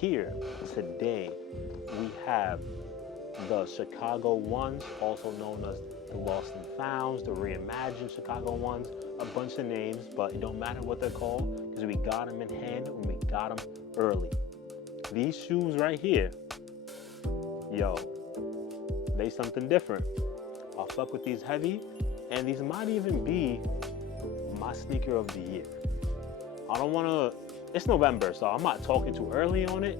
here today we have the Chicago ones, also known as the Lost and Founds, the Reimagined Chicago ones, a bunch of names, but it don't matter what they're called because we got them in hand and we got them early. These shoes right here, yo, they something different. I'll fuck with these heavy, and these might even be my sneaker of the year. I don't wanna, it's November, so I'm not talking too early on it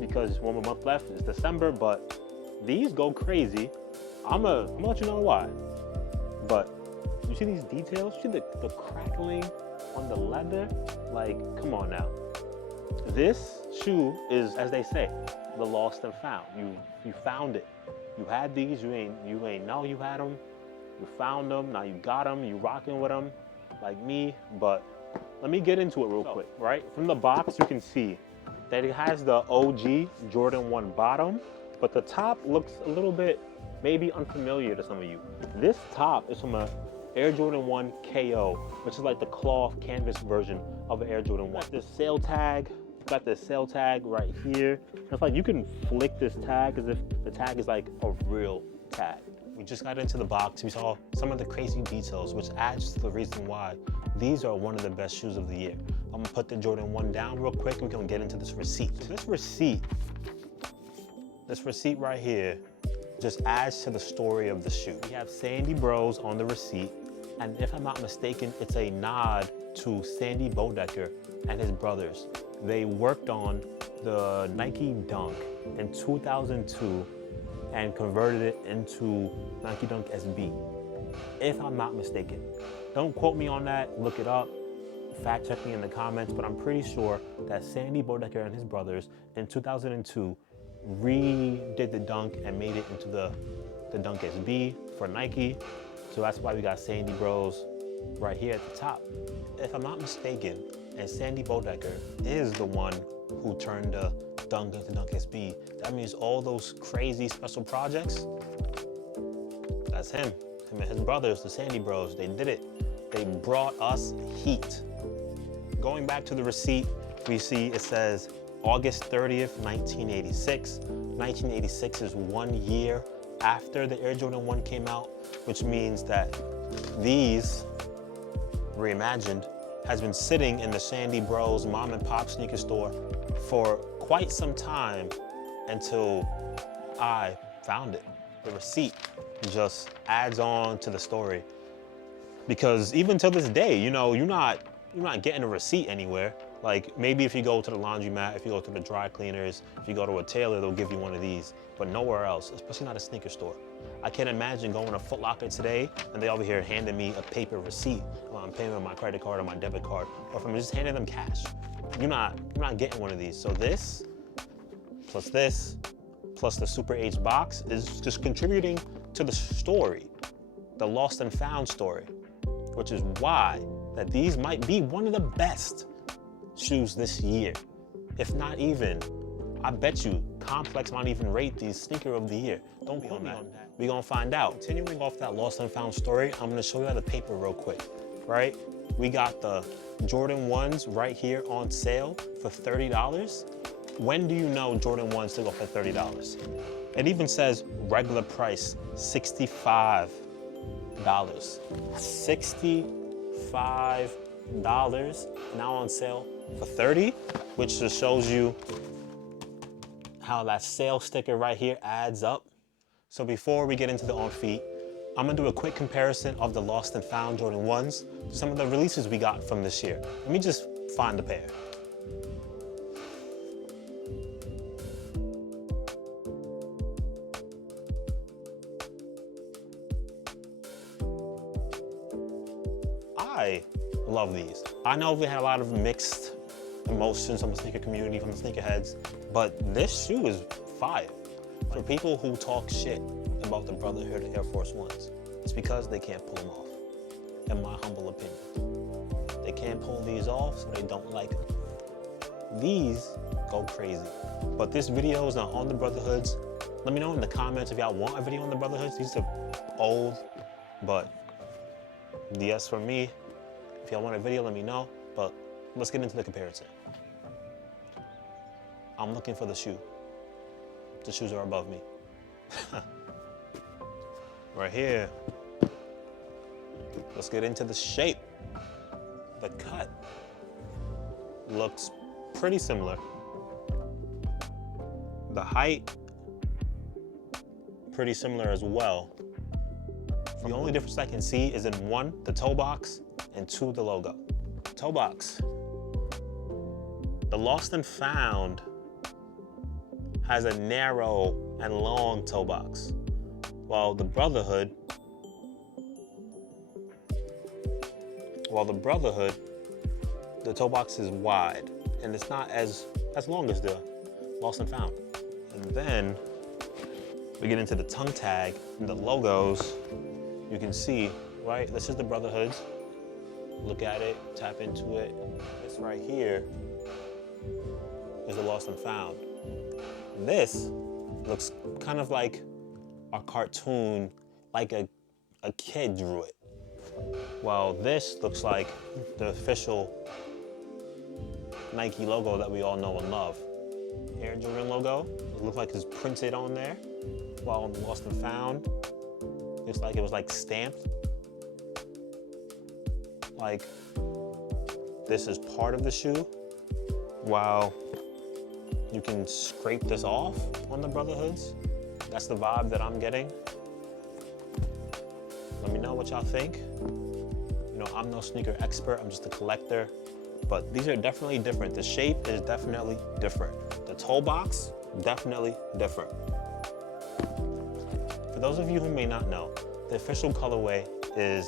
because one more month left, it's December, but these go crazy. I'm gonna let you know why. But you see these details? You see the crackling on the leather? Like, come on now. This shoe is, as they say, the lost and found. You found it. You had these, you ain't know you had them. You found them, now you got them, you rocking with them, like me. But let me get into it real quick, right? From the box, you can see that it has the OG Jordan 1 bottom, but the top looks a little bit maybe unfamiliar to some of you. This top is from a Air Jordan 1 KO, which is like the cloth canvas version of an Air Jordan 1. Got this sale tag right here. It's like you can flick this tag as if the tag is like a real tag. We just got into the box. We saw some of the crazy details, which adds to the reason why these are one of the best shoes of the year. I'm gonna put the Jordan 1 down real quick and we're gonna get into this receipt. So this receipt right here just adds to the story of the shoe. We have Sandy Bros on the receipt, and if I'm not mistaken, it's a nod to Sandy Bodecker and his brothers. They worked on the Nike Dunk in 2002 and converted it into Nike Dunk SB, if I'm not mistaken. Don't quote me on that, look it up, fact check me in the comments, but I'm pretty sure that Sandy Bodecker and his brothers in 2002 redid the Dunk and made it into the Dunk SB for Nike. So that's why we got Sandy Bros right here at the top. If I'm not mistaken, and Sandy Bodecker is the one who turned the Dunk into Dunk SB, that means all those crazy special projects, that's him and his brothers, the Sandy Bros, they did it. They brought us heat. Going back to the receipt, we see it says August 30th, 1986. 1986 is 1 year after the Air Jordan 1 came out, which means that these, Reimagined, has been sitting in the Sandy Bros mom and pop sneaker store for quite some time until I found it. The receipt just adds on to the story. Because even to this day, you know, you're not getting a receipt anywhere. Like maybe if you go to the laundromat, if you go to the dry cleaners, if you go to a tailor, they'll give you one of these, but nowhere else, especially not a sneaker store. I can't imagine going to Foot Locker today and they over here handing me a paper receipt while I'm paying with my credit card or my debit card, or if I'm just handing them cash. You're not getting one of these. So this, plus the Super H box is just contributing to the story, the lost and found story, which is why that these might be one of the best shoes this year. If not even, I bet you Complex might even rate these sneaker of the year. Don't quote me on that. We're gonna find out. Continuing off that lost and found story, I'm gonna show you the paper real quick, right? We got the Jordan 1s right here on sale for $30. When do you know Jordan 1s to go for $30? It even says regular price, $65. $65 now on sale for $30, which just shows you how that sale sticker right here adds up. So before we get into the on feet, I'm gonna do a quick comparison of the lost and found Jordan 1s to some of the releases we got from this year. Let me just find the pair. I love these. I know we had a lot of mixed emotions from the sneaker community, from the sneakerheads, but this shoe is fire. For people who talk shit about the Brotherhood Air Force Ones, it's because they can't pull them off, in my humble opinion. They can't pull these off, so they don't like them. These go crazy. But this video is not on the Brotherhoods. Let me know in the comments if y'all want a video on the Brotherhoods. These are old, but yes for me. If y'all want a video, let me know, but let's get into the comparison. I'm looking for the shoe. The shoes are above me. Right here. Let's get into the shape. The cut looks pretty similar. The height, pretty similar as well. The only difference I can see is in 1, the toe box, and 2, the logo. Toe box. The Lost and Found has a narrow and long toe box, while the Brotherhood, the toe box is wide, and it's not as long as the Lost and Found. And then we get into the tongue tag and the logos. You can see, right? This is the Brotherhood's. Look at it, tap into it. This right here is the Lost and Found. This looks kind of like a cartoon, like a kid drew it. While this looks like the official Nike logo that we all know and love. Air Jordan logo, it looks like it's printed on there. While on the Lost and Found, looks like it was like stamped. Like this is part of the shoe, while you can scrape this off on the Brotherhoods. That's the vibe that I'm getting. Let me know what y'all think. You know, I'm no sneaker expert, I'm just a collector, but these are definitely different. The shape is definitely different. The toe box, definitely different. For those of you who may not know, the official colorway is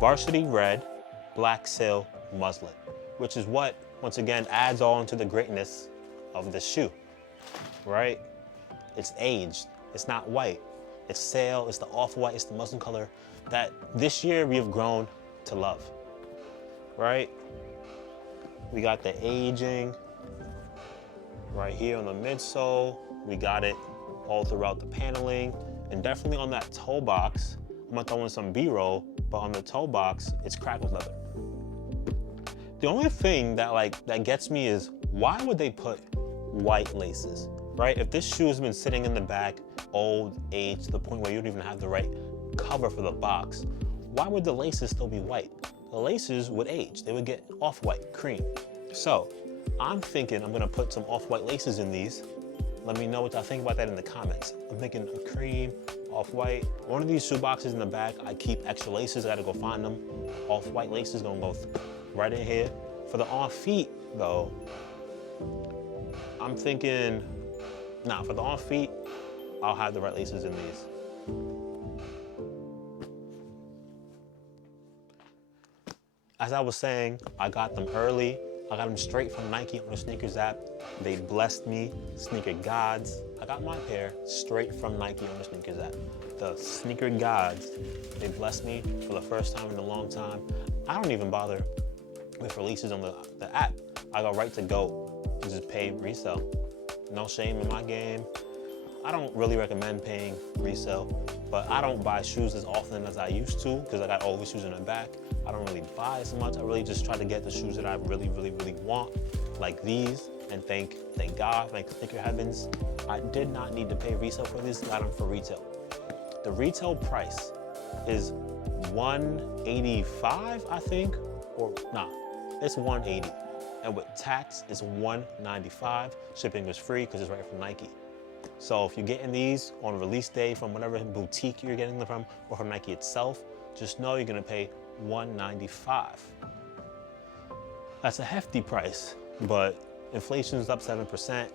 varsity red, black sail muslin, which is what, once again, adds on to the greatness of the shoe, right? It's aged, it's not white. It's sail, it's the off-white, it's the muslin color that this year we have grown to love, right? We got the aging right here on the midsole. We got it all throughout the paneling, and definitely on that toe box. I'm gonna throw in some B-roll, but on the toe box, it's crackled leather. The only thing that gets me is, why would they put white laces, right? If this shoe has been sitting in the back, old, aged, to the point where you don't even have the right cover for the box, why would the laces still be white? The laces would age. They would get off-white, cream. So I'm thinking I'm gonna put some off-white laces in these. Let me know what y'all think about that in the comments. I'm thinking a cream, off-white. One of these shoe boxes in the back, I keep extra laces. I gotta go find them. Off-white laces gonna go right in here. For the on-feet though, I'm thinking, for the on-feet, I'll have the right laces in these. As I was saying, I got them early. I got them straight from Nike on the sneakers app. They blessed me, sneaker gods. I got my pair straight from Nike on the sneakers app. The sneaker gods, they blessed me for the first time in a long time. I don't even bother with releases on the app. I go right to GOAT and just pay resale. No shame in my game. I don't really recommend paying resale, but I don't buy shoes as often as I used to because I got all the shoes in the back. I don't really buy as much. I really just try to get the shoes that I really, really, really want, like these, and thank God, like sneaker heavens. I did not need to pay resale for these, got them for retail. The retail price is $185, I think, it's $180. And with tax, it's $195. Shipping is free because it's right from Nike. So if you're getting these on release day from whatever boutique you're getting them from, or from Nike itself, just know you're gonna pay $195. That's a hefty price, but inflation is up 7%,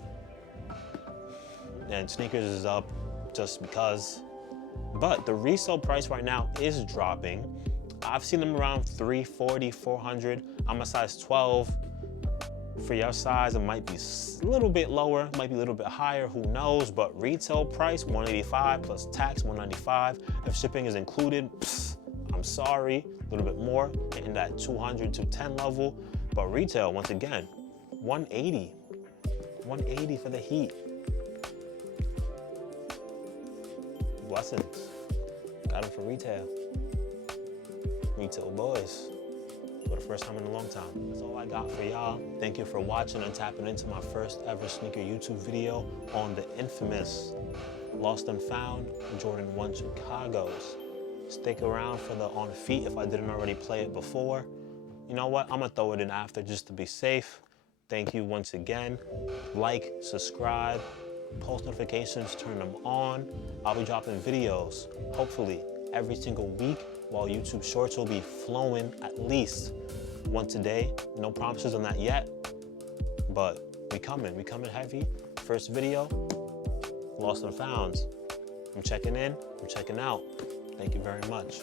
and sneakers is up just because. But the resale price right now is dropping. I've seen them around $340, $400. I'm a size 12. For your size, it might be a little bit lower, might be a little bit higher, who knows? But retail price, $185 plus tax, $195. If shipping is included, I'm sorry, a little bit more, in that $200 to $210 level. But retail, once again, $180. $180 for the heat. Blessings. Got them for retail. Retail boys. for the first time in a long time. That's all I got for y'all. Thank you for watching and tapping into my first ever sneaker YouTube video on the infamous Lost and Found Jordan 1 Chicago's. Stick around for the On Feet if I didn't already play it before. You know what? I'm gonna throw it in after just to be safe. Thank you once again. Like, subscribe, post notifications, turn them on. I'll be dropping videos, hopefully, every single week, while YouTube Shorts will be flowing at least once a day. No promises on that yet, but we coming heavy. First video, Lost and Founds. I'm checking in, I'm checking out. Thank you very much.